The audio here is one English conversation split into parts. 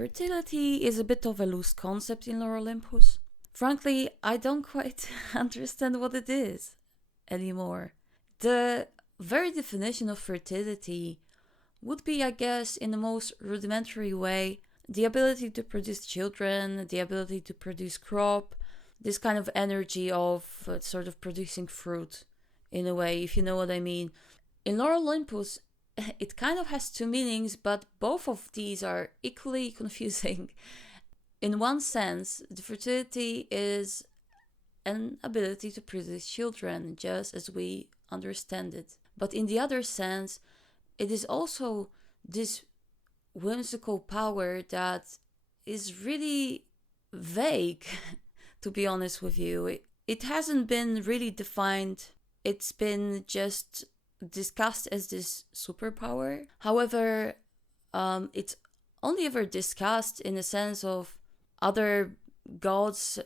Fertility is a bit of a loose concept in Lore Olympus. Frankly, I don't quite understand what it is anymore. The very definition of fertility would be, I guess, in the most rudimentary way, the ability to produce children, the ability to produce crop, this kind of energy of sort of producing fruit, in a way, if you know what I mean. In Lore Olympus, it kind of has two meanings, but both of these are equally confusing. In one sense, the fertility is an ability to produce children, just as we understand it. But in the other sense, it is also this whimsical power that is really vague, to be honest with you. It hasn't been really defined. It's been just discussed as this superpower. However, it's only ever discussed in the sense of other gods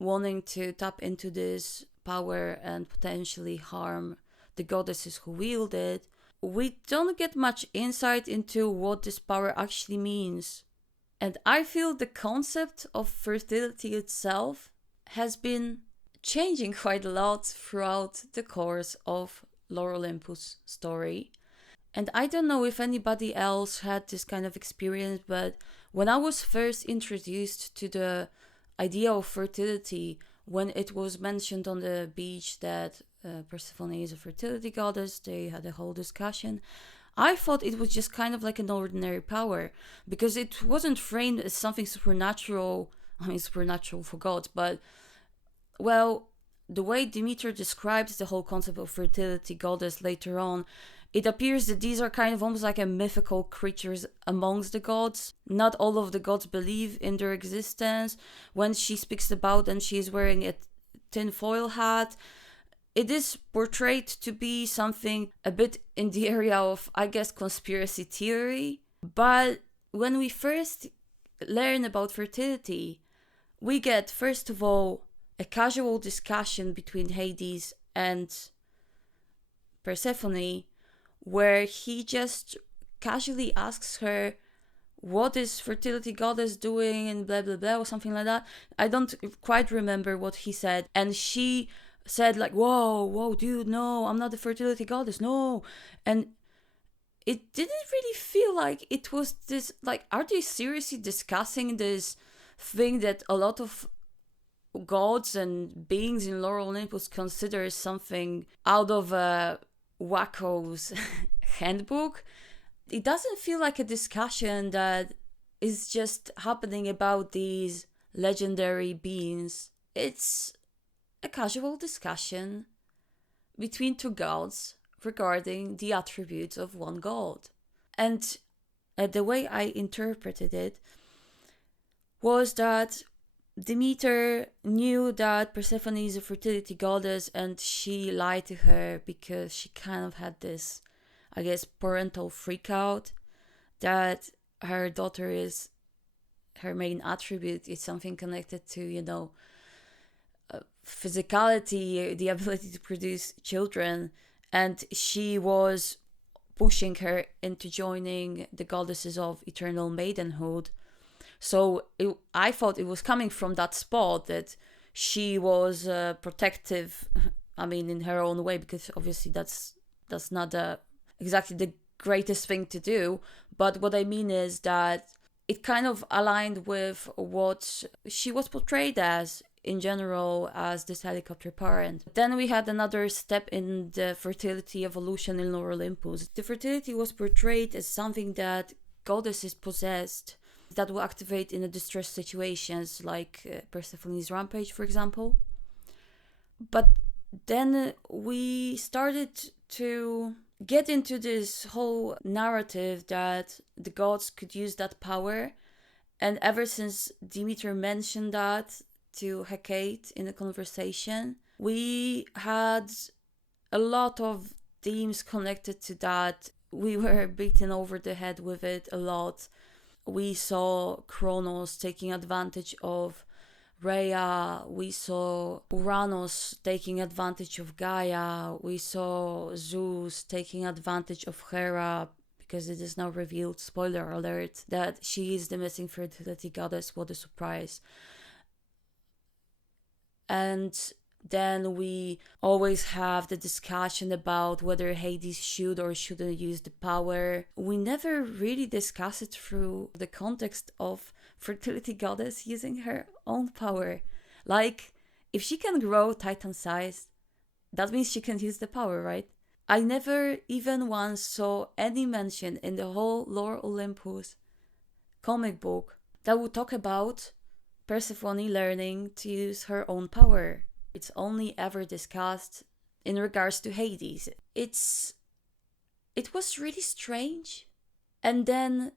wanting to tap into this power and potentially harm the goddesses who wield it. We don't get much insight into what this power actually means. And I feel the concept of fertility itself has been changing quite a lot throughout the course of Lore Olympus story. And I don't know if anybody else had this kind of experience, but when I was first introduced to the idea of fertility, when it was mentioned on the beach that Persephone is a fertility goddess, they had a whole discussion. I thought it was just kind of like an ordinary power, because it wasn't framed as something supernatural. I mean, supernatural for gods, but, well, the way Demeter describes the whole concept of fertility goddess later on, it appears that these are kind of almost like a mythical creatures amongst the gods. Not all of the gods believe in their existence. When she speaks about and she's wearing a tinfoil hat, it is portrayed to be something a bit in the area of, I guess, conspiracy theory. But when we first learn about fertility, we get, first of all, a casual discussion between Hades and Persephone, where he just casually asks her, what is fertility goddess doing, and blah blah blah, or something like that. I don't quite remember what he said. And she said like, whoa dude, no, I'm not the fertility goddess, no. And it didn't really feel like it was this, like, are they seriously discussing this thing that a lot of gods and beings in Lore Olympus consider something out of a wacko's handbook? It doesn't feel like a discussion that is just happening about these legendary beings. It's a casual discussion between two gods regarding the attributes of one god. And the way I interpreted it was that Demeter knew that Persephone is a fertility goddess, and she lied to her because she kind of had this, I guess, parental freakout that her daughter is, her main attribute is something connected to, physicality, the ability to produce children, and she was pushing her into joining the goddesses of eternal maidenhood. So I thought it was coming from that spot that she was protective, I mean, in her own way, because obviously that's not exactly the greatest thing to do. But what I mean is that it kind of aligned with what she was portrayed as in general, as this helicopter parent. Then we had another step in the fertility evolution in Lore Olympus. The fertility was portrayed as something that goddesses possessed, that will activate in the distress situations, like Persephone's rampage, for example. But then we started to get into this whole narrative that the gods could use that power. And ever since Demeter mentioned that to Hecate in a conversation, we had a lot of themes connected to that. We were beaten over the head with it a lot. We saw Kronos taking advantage of Rhea, we saw Uranus taking advantage of Gaia, we saw Zeus taking advantage of Hera because it is now revealed, spoiler alert, that she is the missing fertility goddess. What a surprise. And then we always have the discussion about whether Hades should or shouldn't use the power. We never really discuss it through the context of fertility goddess using her own power. Like, if she can grow Titan size, that means she can use the power, right? I never even once saw any mention in the whole Lore Olympus comic book that would talk about Persephone learning to use her own power. It's only ever discussed in regards to Hades. It was really strange. And then,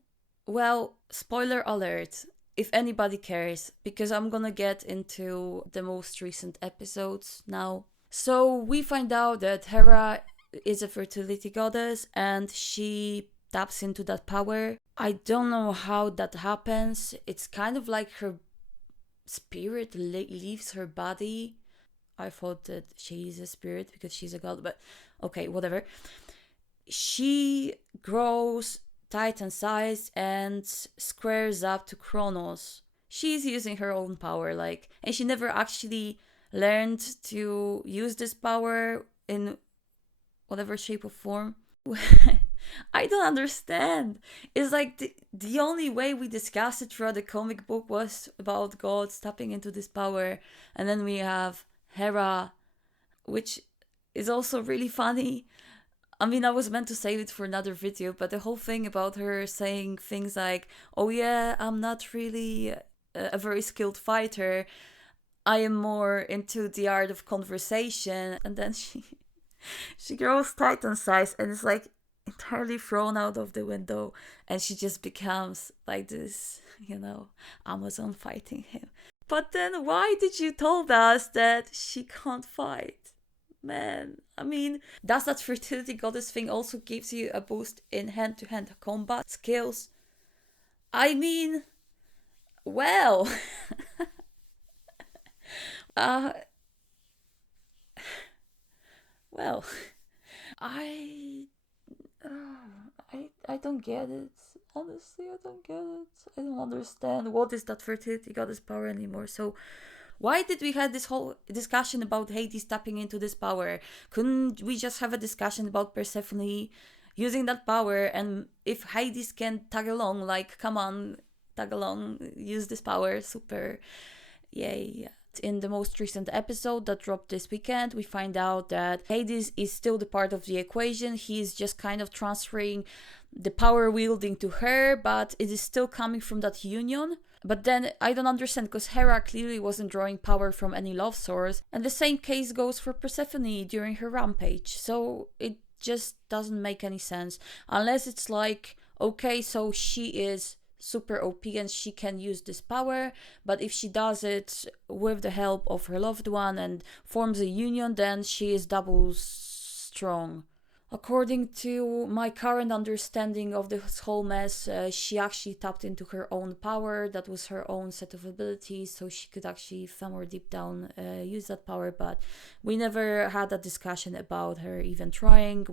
well, spoiler alert, if anybody cares, because I'm gonna get into the most recent episodes now. So we find out that Hera is a fertility goddess and she taps into that power. I don't know how that happens. It's kind of like her spirit leaves her body. I thought that she is a spirit because she's a god, but okay, whatever. She grows Titan size and squares up to Kronos. She's using her own power, and she never actually learned to use this power in whatever shape or form. I don't understand. It's like the only way we discussed it throughout the comic book was about gods tapping into this power, and then we have Hera, which is also really funny. I mean, I was meant to save it for another video, but the whole thing about her saying things like, oh yeah, I'm not really a very skilled fighter, I am more into the art of conversation, and then she grows Titan size and is like entirely thrown out of the window, and she just becomes like this, Amazon fighting him. But then why did you told us that she can't fight? Man, I mean, does that fertility goddess thing also gives you a boost in hand-to-hand combat skills? I mean, well, well, I don't get it. Honestly, I don't get it. I don't understand what is that fertility goddess power anymore. So why did we have this whole discussion about Hades tapping into this power? Couldn't we just have a discussion about Persephone using that power? And if Hades can tag along, come on, tag along, use this power, super, yay. In the most recent episode that dropped this weekend, we find out that Hades is still the part of the equation. He's just kind of transferring the power wielding to her, but it is still coming from that union. But then I don't understand, because Hera clearly wasn't drawing power from any love source, and the same case goes for Persephone during her rampage. So it just doesn't make any sense, unless it's like, okay, so she is super OP and she can use this power, but if she does it with the help of her loved one and forms a union, then she is double strong. According to my current understanding of this whole mess, she actually tapped into her own power. That was her own set of abilities, so she could actually somewhere deep down use that power, but we never had a discussion about her even trying.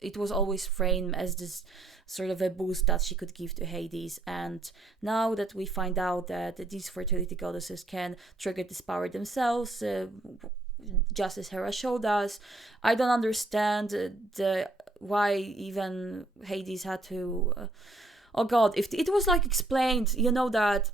It was always framed as this sort of a boost that she could give to Hades, and now that we find out that these fertility goddesses can trigger this power themselves, just as Hera showed us, I don't understand why even Hades had to... oh god, if it was explained, that,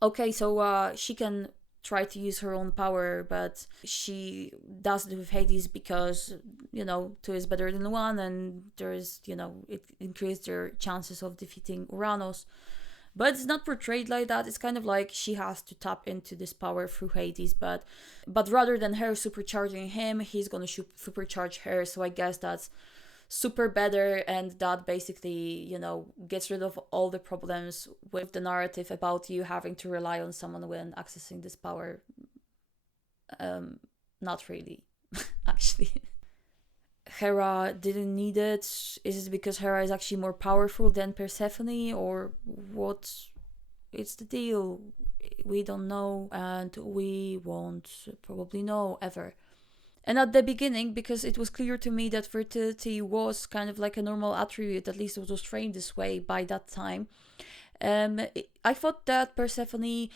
okay, so she can try to use her own power, but she does it with Hades because, two is better than one, and there's, it increased their chances of defeating Uranos. But it's not portrayed like that. It's kind of like she has to tap into this power through Hades, but rather than her supercharging him, he's gonna supercharge her. So I guess that's super better, and that basically, gets rid of all the problems with the narrative about you having to rely on someone when accessing this power. Not really, actually. Hera didn't need it. Is it because Hera is actually more powerful than Persephone, or what? It's the deal. We don't know, and we won't probably know ever. And at the beginning, because it was clear to me that fertility was kind of like a normal attribute, at least it was trained this way by that time, I thought that Persephone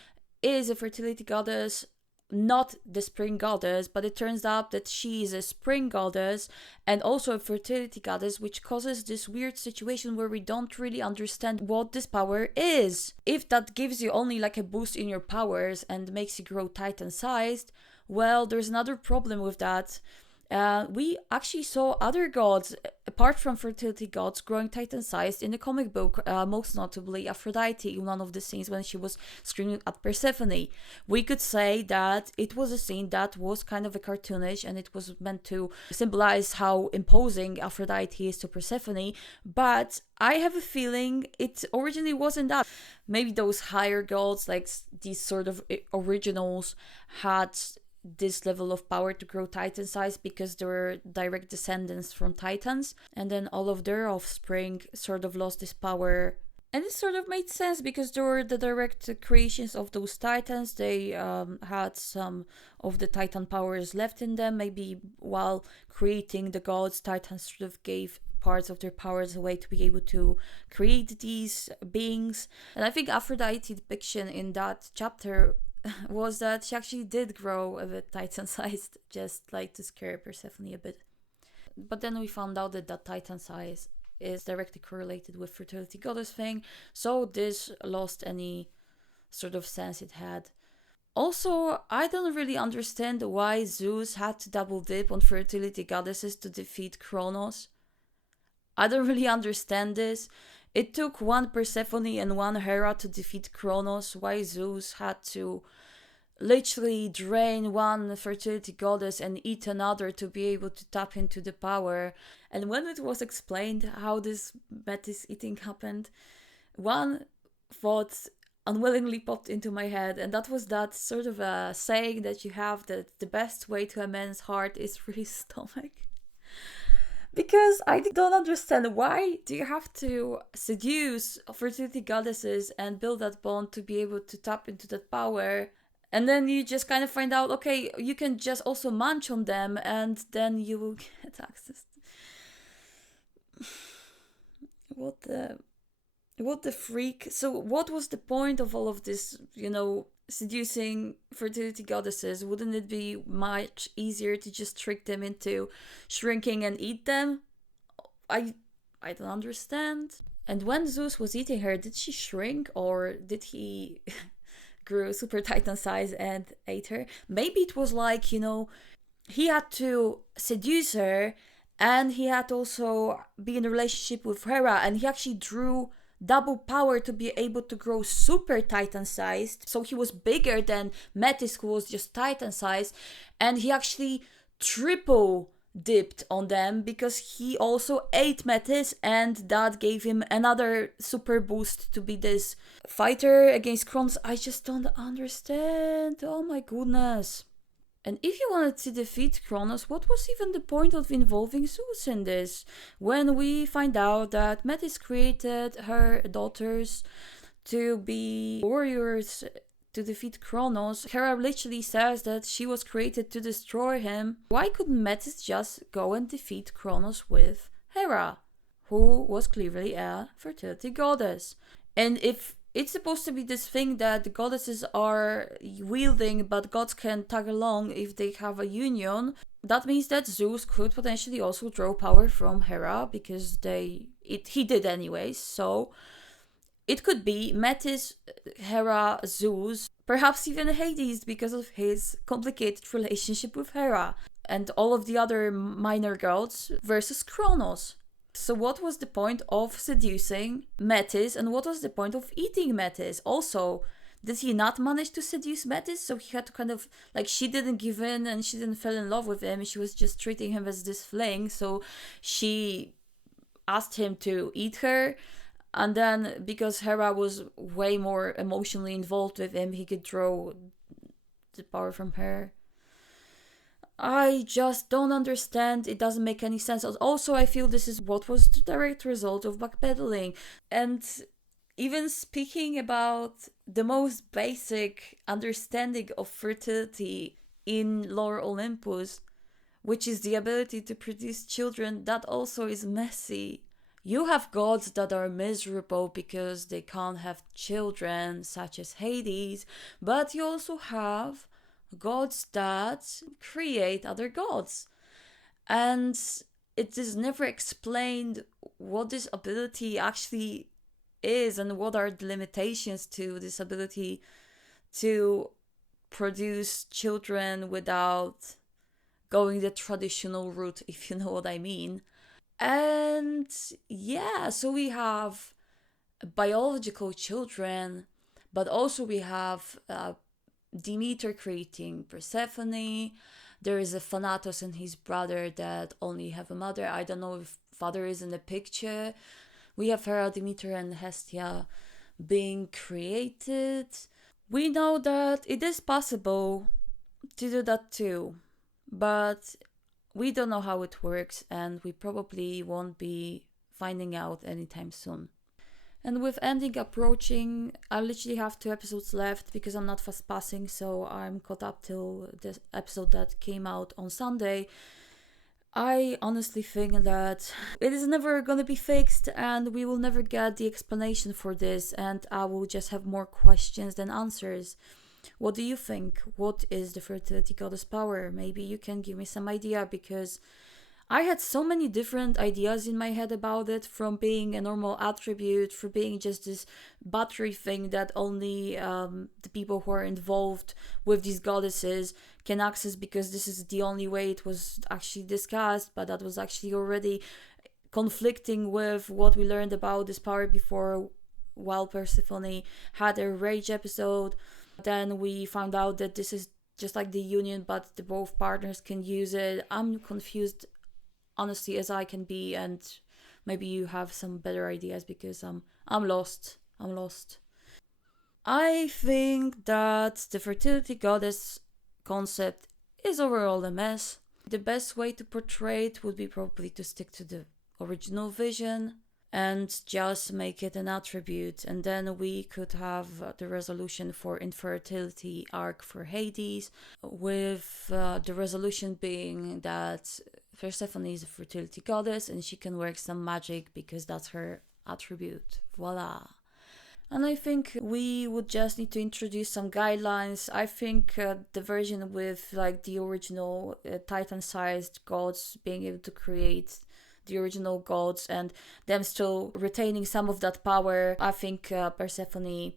is a fertility goddess, not the spring goddess, but it turns out that she is a spring goddess and also a fertility goddess, which causes this weird situation where we don't really understand what this power is. If that gives you only like a boost in your powers and makes you grow Titan-sized, well, there's another problem with that. We actually saw other gods, apart from fertility gods, growing Titan-sized in the comic book, most notably Aphrodite in one of the scenes when she was screaming at Persephone. We could say that it was a scene that was kind of a cartoonish and it was meant to symbolize how imposing Aphrodite is to Persephone, but I have a feeling it originally wasn't that. Maybe those higher gods, like these sort of originals, had this level of power to grow Titan size because they were direct descendants from Titans, and then all of their offspring sort of lost this power. And it sort of made sense because they were the direct creations of those Titans. They had some of the Titan powers left in them. Maybe while creating the gods, Titans sort of gave parts of their powers away to be able to create these beings. And I think Aphrodite depiction in that chapter was that she actually did grow a bit Titan-sized, just like to scare Persephone a bit. But then we found out that Titan size is directly correlated with fertility goddess thing, so this lost any sort of sense it had. Also, I don't really understand why Zeus had to double dip on fertility goddesses to defeat Kronos. I don't really understand this. It took one Persephone and one Hera to defeat Kronos. Why Zeus had to literally drain one fertility goddess and eat another to be able to tap into the power. And when it was explained how this Metis eating happened, one thought unwillingly popped into my head, and that was that sort of a saying that you have that the best way to a man's heart is through his stomach. Because I don't understand, why do you have to seduce fertility goddesses and build that bond to be able to tap into that power? And then you just kind of find out, okay, you can just also munch on them and then you will get access. What the freak? So what was the point of all of this, seducing fertility goddesses? Wouldn't it be much easier to just trick them into shrinking and eat them? I don't understand. And when Zeus was eating her, did she shrink or did he grew super Titan size and ate her? Maybe it was like, he had to seduce her and he had to also be in a relationship with Hera, and he actually drew double power to be able to grow super Titan sized. So he was bigger than Metis, who was just Titan sized, and he actually triple dipped on them because he also ate Metis, and that gave him another super boost to be this fighter against Kronos. I just don't understand. Oh my goodness. And if you wanted to defeat Kronos, what was even the point of involving Zeus in this? When we find out that Metis created her daughters to be warriors to defeat Kronos, Hera literally says that she was created to destroy him. Why couldn't Metis just go and defeat Kronos with Hera, who was clearly a fertility goddess? And if it's supposed to be this thing that the goddesses are wielding, but gods can tag along if they have a union, that means that Zeus could potentially also draw power from Hera, because he did anyways. So it could be Metis, Hera, Zeus, perhaps even Hades because of his complicated relationship with Hera, and all of the other minor gods versus Kronos. So what was the point of seducing Metis, and what was the point of eating Metis? Also, did he not manage to seduce Metis? So he had to kind of, she didn't give in and she didn't fall in love with him. She was just treating him as this fling. So she asked him to eat her. And then because Hera was way more emotionally involved with him, he could draw the power from her. I just don't understand. It doesn't make any sense. Also, I feel this is what was the direct result of backpedaling. And even speaking about the most basic understanding of fertility in Lore Olympus, which is the ability to produce children, that also is messy. You have gods that are miserable because they can't have children, such as Hades, but you also have gods that create other gods. And it is never explained what this ability actually is and what are the limitations to this ability to produce children without going the traditional route, if you know what I mean. And yeah, so we have biological children, but also we have Demeter creating Persephone. There is a Thanatos and his brother that only have a mother. I don't know if father is in the picture. We have Hera, Demeter, and Hestia being created. We know that it is possible to do that too, but we don't know how it works, and we probably won't be finding out anytime soon. And with ending approaching, I literally have 2 episodes left because I'm not fast passing, so I'm caught up till the episode that came out on Sunday. I honestly think that it is never gonna be fixed and we will never get the explanation for this, and I will just have more questions than answers. What do you think? What is the fertility goddess power? Maybe you can give me some idea, because I had so many different ideas in my head about it, from being a normal attribute, for being just this battery thing that only the people who are involved with these goddesses can access, because this is the only way it was actually discussed, but that was actually already conflicting with what we learned about this power before, while Persephone had a rage episode. Then we found out that this is just like the union, but the both partners can use it. I'm confused, honestly, as I can be, and maybe you have some better ideas, because I'm lost. I think that the fertility goddess concept is overall a mess. The best way to portray it would be probably to stick to the original vision and just make it an attribute, and then we could have the resolution for infertility arc for Hades, with the resolution being that Persephone is a fertility goddess and she can work some magic because that's her attribute. Voila. And I think we would just need to introduce some guidelines. I think the version with like the original Titan-sized gods being able to create the original gods and them still retaining some of that power. I think Persephone,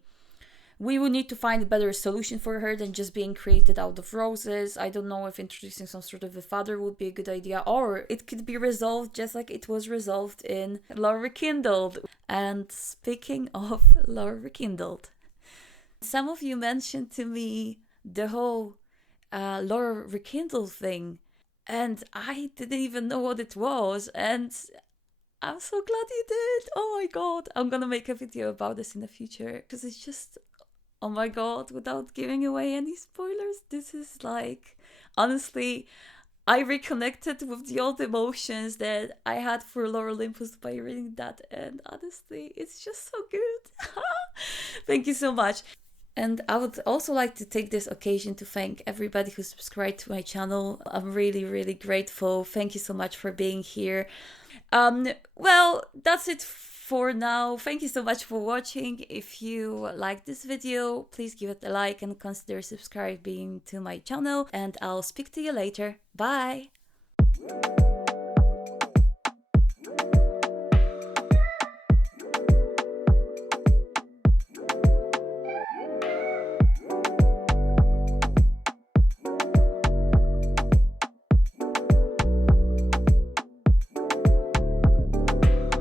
we would need to find a better solution for her than just being created out of roses. I don't know if introducing some sort of a father would be a good idea, or it could be resolved just like it was resolved in Lore Rekindled. And speaking of Lore Rekindled, some of you mentioned to me the whole Lore Rekindled thing, and I didn't even know what it was, and I'm so glad you did. Oh my god, I'm gonna make a video about this in the future, because it's just, oh my god, without giving away any spoilers, this is like, honestly, I reconnected with the old emotions that I had for Lore Olympus by reading that, and honestly, it's just so good. Thank you so much. And I would also like to take this occasion to thank everybody who subscribed to my channel. I'm really, really grateful. Thank you so much for being here. Well, that's it for now. Thank you so much for watching. If you like this video, please give it a like and consider subscribing to my channel. And I'll speak to you later. Bye!